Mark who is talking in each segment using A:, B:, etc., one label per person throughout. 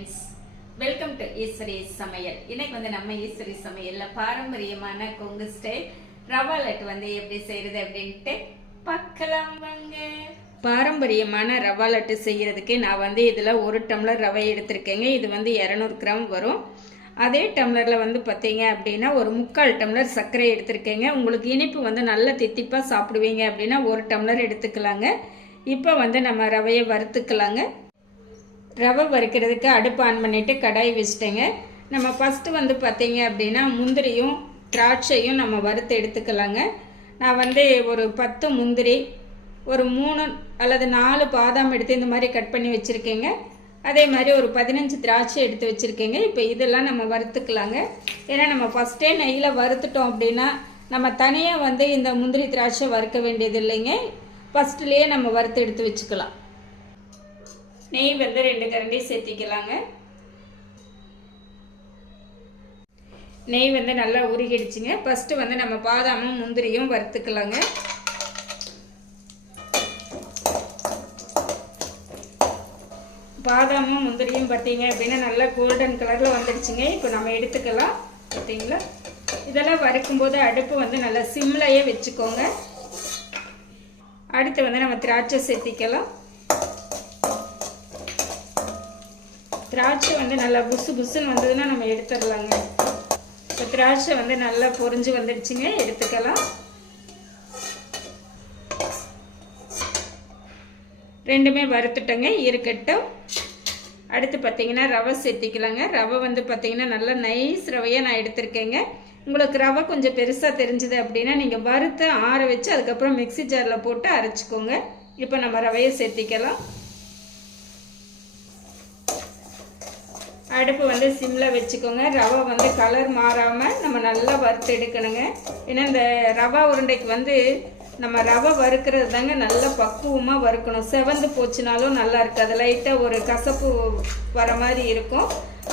A: Friends welcome to Eswari சமையல் இன்னைக்கு வந்து நம்ம ஈஸ்வரி சமையலில் பாரம்பரியமான கொங்கு ஸ்டைல் ரவா லட்டு வந்து எப்படி செய்யறது அப்படின்ட்டு பார்க்கலாம் வாங்க. பாரம்பரியமான ரவா லட்டு செய்யறதுக்கு நான் வந்து இதில் ஒரு டம்ளர் ரவை எடுத்திருக்கேங்க. இது வந்து இரநூறு கிராம் வரும். அதே டம்ளரில் வந்து பார்த்தீங்க அப்படின்னா ஒரு முக்கால் டம்ளர் சர்க்கரை எடுத்திருக்கேங்க. உங்களுக்கு இனிப்பு வந்து நல்லா தித்திப்பாக சாப்பிடுவீங்க அப்படின்னா ஒரு டம்ளர் எடுத்துக்கலாங்க. இப்போ வந்து நம்ம ரவையை வறுத்துக்கலாங்க. ரவை வறுக்கிறதுக்கு அடுப்பு ஆன் பண்ணிவிட்டு கடாய் வச்சுட்டேங்க. நம்ம ஃபஸ்ட்டு வந்து பார்த்தீங்க அப்படின்னா முந்திரியும் திராட்சையும் நம்ம வறுத்து எடுத்துக்கலாங்க. நான் வந்து ஒரு பத்து முந்திரி ஒரு மூணு அல்லது நாலு பாதாம் எடுத்து இந்த மாதிரி கட் பண்ணி வச்சுருக்கேங்க. அதே மாதிரி ஒரு பதினஞ்சு திராட்சை எடுத்து வச்சுருக்கேங்க. இப்போ இதெல்லாம் நம்ம வறுத்துக்கலாங்க. ஏன்னா நம்ம ஃபஸ்ட்டே நெய்யில் வறுத்துட்டோம் அப்படின்னா நம்ம தனியாக வந்து இந்த முந்திரி திராட்சை வறுக்க வேண்டியது இல்லைங்க. ஃபஸ்ட்டுலேயே நம்ம வறுத்து எடுத்து வச்சுக்கலாம். நெய் வந்து ரெண்டு கரண்டி சேர்த்திக்கலாங்க. நெய் வந்து நல்லா உருகிடுச்சுங்க. ஃபஸ்ட்டு வந்து நம்ம பாதாமும் முந்திரியும் வறுத்துக்கலாங்க. பாதாமும் முந்திரியும் பார்த்தீங்க அப்படின்னா நல்லா கோல்டன் கலரில் வந்துடுச்சுங்க. இப்போ நம்ம எடுத்துக்கலாம். பார்த்தீங்களா? இதெல்லாம் வறுக்கும்போது அடுப்பு வந்து நல்லா சிம்லையே வச்சுக்கோங்க. அடுத்து வந்து நம்ம திராட்சை சேர்த்திக்கலாம். திராட்சை வந்து நல்லா புசு புசுன்னு வந்ததுன்னா நம்ம எடுத்துடலாங்க. இப்போ திராட்சை வந்து நல்லா பொரிஞ்சு வந்துடுச்சுங்க எடுத்துக்கலாம். ரெண்டுமே வறுத்துட்டோங்க இருக்கட்டும். அடுத்து பார்த்தீங்கன்னா ரவை சேர்த்திக்கலாங்க. ரவை வந்து பார்த்தீங்கன்னா நல்லா நைஸ் ரவையாக நான் எடுத்திருக்கேங்க. உங்களுக்கு ரவை கொஞ்சம் பெருசாக தெரிஞ்சுது அப்படின்னா நீங்கள் வறுத்து ஆற வச்சு அதுக்கப்புறம் மிக்சி ஜாரில் போட்டு அரைச்சிக்கோங்க. இப்போ நம்ம ரவையை சேர்த்திக்கலாம். அடுப்பு வந்து சிம்மில் வச்சுக்கோங்க. ரவை வந்து கலர் மாறாமல் நம்ம நல்லா வறுத்து எடுக்கணுங்க. ஏன்னா இந்த ரவா உருண்டைக்கு வந்து நம்ம ரவை வறுக்கிறது தாங்க நல்லா பக்குவமாக வறுக்கணும். செவந்து போச்சுனாலும் நல்லா இருக்காது லைட்டாக ஒரு கசப்பு வர மாதிரி இருக்கும்.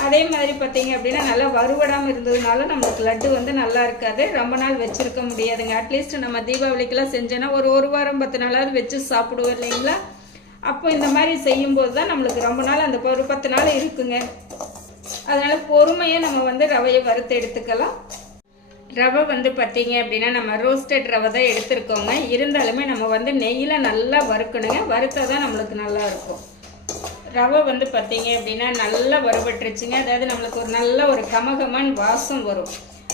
A: அதே மாதிரி பார்த்தீங்க அப்படின்னா நல்லா வறுவடாமல் இருந்ததுனாலும் நம்மளுக்கு லட்டு வந்து நல்லா இருக்காது. ரொம்ப நாள் வச்சுருக்க முடியாதுங்க. அட்லீஸ்ட் நம்ம தீபாவளிக்கெல்லாம் செஞ்சோன்னா ஒரு ஒரு வாரம் பத்து நாளாவது வச்சு சாப்பிடுவோம் இல்லைங்களா? அப்போ இந்த மாதிரி செய்யும்போது தான் நம்மளுக்கு ரொம்ப நாள் அந்த ஒரு பத்து நாள் இருக்குங்க. அதனால் பொறுமையாக நம்ம வந்து ரவையை வறுத்து எடுத்துக்கலாம். ரவை வந்து பார்த்தீங்க அப்படின்னா நம்ம ரோஸ்டட் ரவை தான் எடுத்துருக்கோங்க. இருந்தாலுமே நம்ம வந்து நெய்யில் நல்லா வறுக்கணுங்க. வறுத்தா தான் நம்மளுக்கு நல்லா இருக்கும். ரவை வந்து பார்த்தீங்க அப்படின்னா நல்லா வறுபட்டுருச்சுங்க. அதாவது நம்மளுக்கு ஒரு நல்ல ஒரு கமகமான வாசம் வரும்.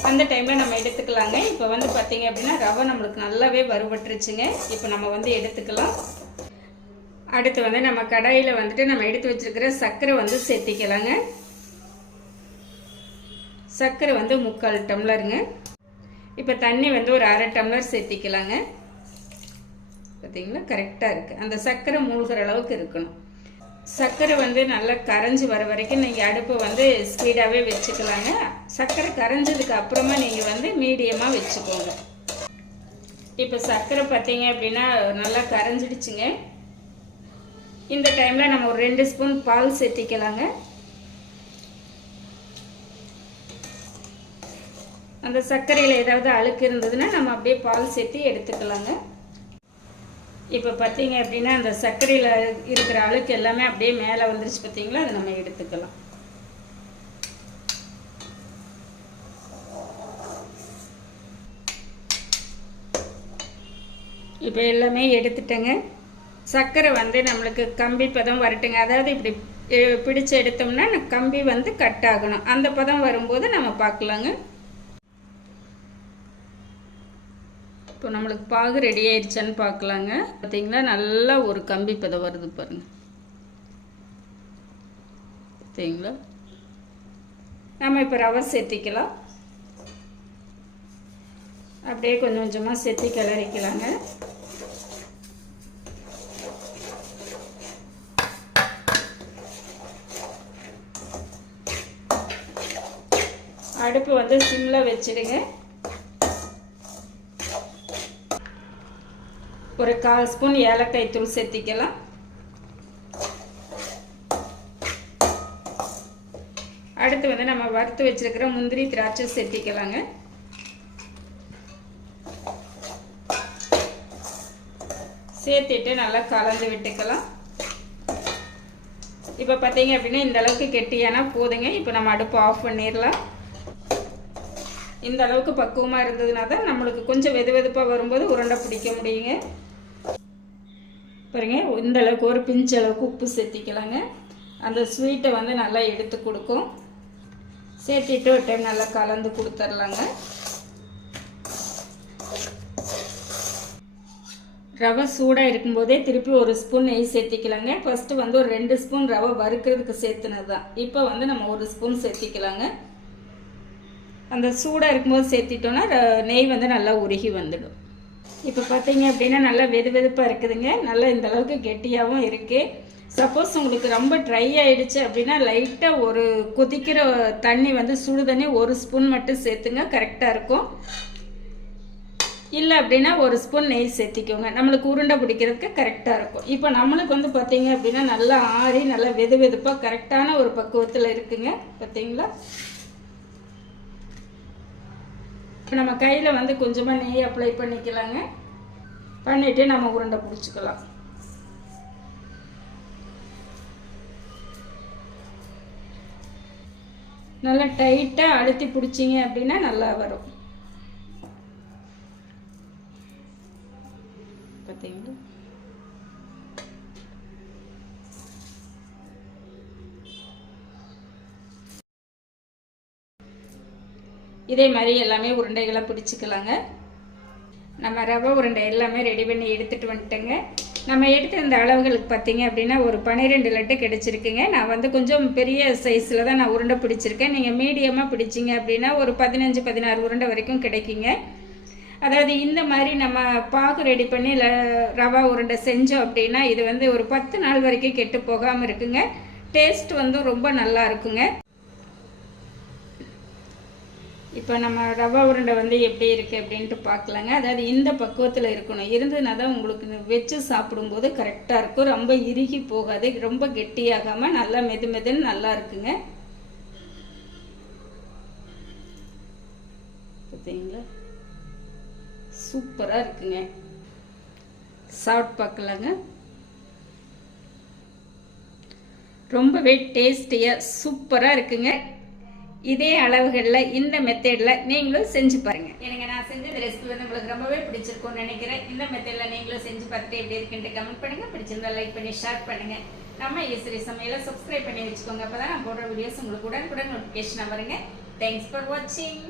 A: அந்த டைமில் நம்ம எடுத்துக்கலாங்க. இப்போ வந்து பார்த்தீங்க அப்படின்னா ரவை நம்மளுக்கு நல்லாவே வறுபட்டுருச்சுங்க. இப்போ நம்ம வந்து எடுத்துக்கலாம். அடுத்து வந்து நம்ம கடாயில் வந்துட்டு நம்ம எடுத்து வச்சிருக்கிற சர்க்கரை வந்து சேர்த்திக்கலாங்க. சர்க்கரை வந்து முக்கால் டம்ளருங்க. இப்போ தண்ணி வந்து ஒரு அரை டம்ளர் சேர்த்திக்கலாங்க. பார்த்திங்கன்னா கரெக்டாக இருக்குது அந்த சர்க்கரை மூழ்கிற அளவுக்கு இருக்கணும். சர்க்கரை வந்து நல்லா கரைஞ்சி வர வரைக்கும் நீங்கள் அடுப்பை வந்து ஸ்பீடாகவே வச்சுக்கலாங்க. சர்க்கரை கரைஞ்சதுக்கு அப்புறமா நீங்கள் வந்து மீடியமாக வச்சுக்கோங்க. இப்போ சர்க்கரை பார்த்தீங்க அப்படின்னா நல்லா கரைஞ்சிடுச்சுங்க. இந்த டைமில் நம்ம ஒரு ரெண்டு ஸ்பூன் பால் சேர்த்திக்கலாங்க. அந்த சர்க்கரையில் ஏதாவது அழுக்கு இருந்ததுன்னா நம்ம அப்படியே பால் சேர்த்து எடுத்துக்கலாங்க. இப்போ பார்த்தீங்க அப்படின்னா அந்த சர்க்கரையில் இருக்கிற அழுக்கு எல்லாமே அப்படியே மேலே வந்துருச்சு பார்த்தீங்களா அதை நம்ம எடுத்துக்கலாம். இப்போ எல்லாமே எடுத்துட்டேங்க. சர்க்கரை வந்து நம்மளுக்கு கம்பி பதம் வரட்டுங்க. அதாவது இப்படி பிடிச்சு எடுத்தோம்னா கம்பி வந்து கட் ஆகணும். அந்த பதம் வரும்போது நம்ம பார்க்கலாங்க இப்போ நம்மளுக்கு பாகு ரெடி ஆயிடுச்சான்னு பார்க்கலாங்க பார்த்தீங்களா நல்லா ஒரு கம்பி பதம் வருது பாருங்க. பார்த்தீங்களா நம்ம இப்போ ரவை சேர்த்திக்கலாம் அப்படியே கொஞ்சம் கொஞ்சமாக சேர்த்தி கிளறிக்கலாங்க. அடுப்பு வந்து சிம்மில் வச்சுடுங்க. ஒரு கால் ஸ்பூன் ஏலக்காய் தூள் சேர்த்திக்கலாம். அடுத்து வந்து நம்ம வறுத்து வச்சிருக்கிற முந்திரி திராட்சை சேர்த்திக்கலாங்க. சேர்த்துட்டு நல்லா கலந்து விட்டுக்கலாம். இப்போ பார்த்தீங்க அப்படின்னா இந்த அளவுக்கு கெட்டியானா போதுங்க. இப்போ நம்ம அடுப்பு ஆஃப் பண்ணிடலாம். இந்த அளவுக்கு பக்குவமாக இருந்ததுனா தான் நம்மளுக்கு கொஞ்சம் வெது வெதுப்பாக வரும்போது உருண்டை பிடிக்க முடியுங்க. பாருங்க இந்த அளவுக்கு ஒரு பிஞ்ச் அளவுக்கு உப்பு சேர்த்திக்கலாங்க. அந்த ஸ்வீட்டை வந்து நல்லா எடுத்து கொடுக்கும். சேர்த்திட்டு ஒரு டைம் நல்லா கலந்து கொடுத்துர்லாங்க. ரவை சூடாக இருக்கும்போதே திருப்பி ஒரு ஸ்பூன் நெய் சேர்த்திக்கலாங்க. ஃபஸ்ட்டு வந்து ஒரு ரெண்டு ஸ்பூன் ரவை வறுக்கிறதுக்கு சேர்த்துனது தான் இப்போ வந்து நம்ம ஒரு ஸ்பூன் சேர்த்திக்கலாங்க. அந்த சூடாக இருக்கும்போது சேர்த்திட்டோன்னா நெய் வந்து நல்லா உருகி வந்துடும். இப்போ பார்த்தீங்க அப்படின்னா நல்லா வெது வெதுப்பாக இருக்குதுங்க. நல்லா இந்த அளவுக்கு கெட்டியாகவும் இருக்குது சப்போஸ் உங்களுக்கு ரொம்ப ட்ரை ஆகிடுச்சு அப்படின்னா லைட்டாக ஒரு கொதிக்கிற தண்ணி வந்து சுடு தண்ணி ஒரு ஸ்பூன் மட்டும் சேர்த்துங்க கரெக்டாக இருக்கும். இல்லை அப்படின்னா ஒரு ஸ்பூன் நெய் சேர்த்திக்கோங்க. நம்மளுக்கு உருண்டை பிடிக்கிறதுக்கு கரெக்டாக இருக்கும். இப்போ நம்மளுக்கு வந்து பார்த்தீங்க அப்படின்னா நல்லா ஆறி நல்லா வெது வெதுப்பாக கரெக்டான ஒரு பக்குவத்தில் இருக்குங்க. பார்த்தீங்களா இப்போ நம்ம கையில் வந்து கொஞ்சமாக நெய் அப்ளை பண்ணிக்கலாங்க. பண்ணிவிட்டு நம்ம உருண்டை பிடிச்சிக்கலாம். நல்லா டைட்டாக அழுத்தி பிடிச்சிங்க அப்படின்னா நல்லா வரும். பார்த்தீங்களா இதே மாதிரி எல்லாமே உருண்டைகளை பிடிச்சிக்கலாங்க. நம்ம ரவை உருண்டை எல்லாமே ரெடி பண்ணி எடுத்துகிட்டு வந்துட்டேங்க. நம்ம எடுத்திருந்த அளவுகளுக்கு பார்த்தீங்க அப்படின்னா ஒரு பன்னிரெண்டு லட்டு கிடச்சிருக்குங்க. நான் வந்து கொஞ்சம் பெரிய சைஸில் தான் நான் உருண்டை பிடிச்சிருக்கேன். நீங்கள் மீடியமாக பிடிச்சிங்க அப்படின்னா ஒரு பதினஞ்சு பதினாறு உருண்டை வரைக்கும் கிடைக்குங்க. அதாவது இந்த மாதிரி நம்ம பாகு ரெடி பண்ணி ரவா உருண்டை செஞ்சோம் அப்படின்னா இது வந்து ஒரு பத்து நாள் வரைக்கும் கெட்டு போகாமல் இருக்குங்க. டேஸ்ட் வந்து ரொம்ப நல்லா இருக்குங்க. இப்போ நம்ம ரவா உருண்டை வந்து எப்படி இருக்குது அப்படின்ட்டு பார்க்கலாங்க. அதாவது இந்த பக்குவத்தில் இருக்கணும். இருந்ததுனா தான் உங்களுக்கு வச்சு சாப்பிடும்போது கரெக்டாக இருக்கும். ரொம்ப இறுகி போகாது. ரொம்ப கெட்டியாகாமல் நல்லா மெது மெதுன்னு நல்லா இருக்குங்க. பார்த்தீங்களா? சூப்பராக இருக்குங்க. சாப்பிட்டு பார்க்கலாங்க. ரொம்பவே டேஸ்டியாக சூப்பராக இருக்குங்க. இதே அளவுகளில் இந்த மெத்தேடில் நீங்களும் செஞ்சு பாருங்கள் எனக்கு நான் செஞ்ச இந்த ரெசிபி வந்து உங்களுக்கு ரொம்பவே பிடிச்சிருக்கும்னு நினைக்கிறேன். இந்த மெத்தேடில் நீங்களும் செஞ்சு பார்த்துட்டு எப்படி இருக்குன்ட்டு கமெண்ட் பண்ணுங்கள் பிடிச்சிருந்தா லைக் பண்ணி ஷேர் பண்ணுங்கள் நம்ம ஈஸ்வரி சமையலை சப்ஸ்கிரைப் பண்ணி வச்சுக்கோங்க. அப்போ தான் நான் போடுற வீடியோஸ் உங்களுக்கு உடனுக்குடன் நோட்டிஃபிகேஷனாக வருங்க. தேங்க்ஸ் ஃபார் வாட்சிங்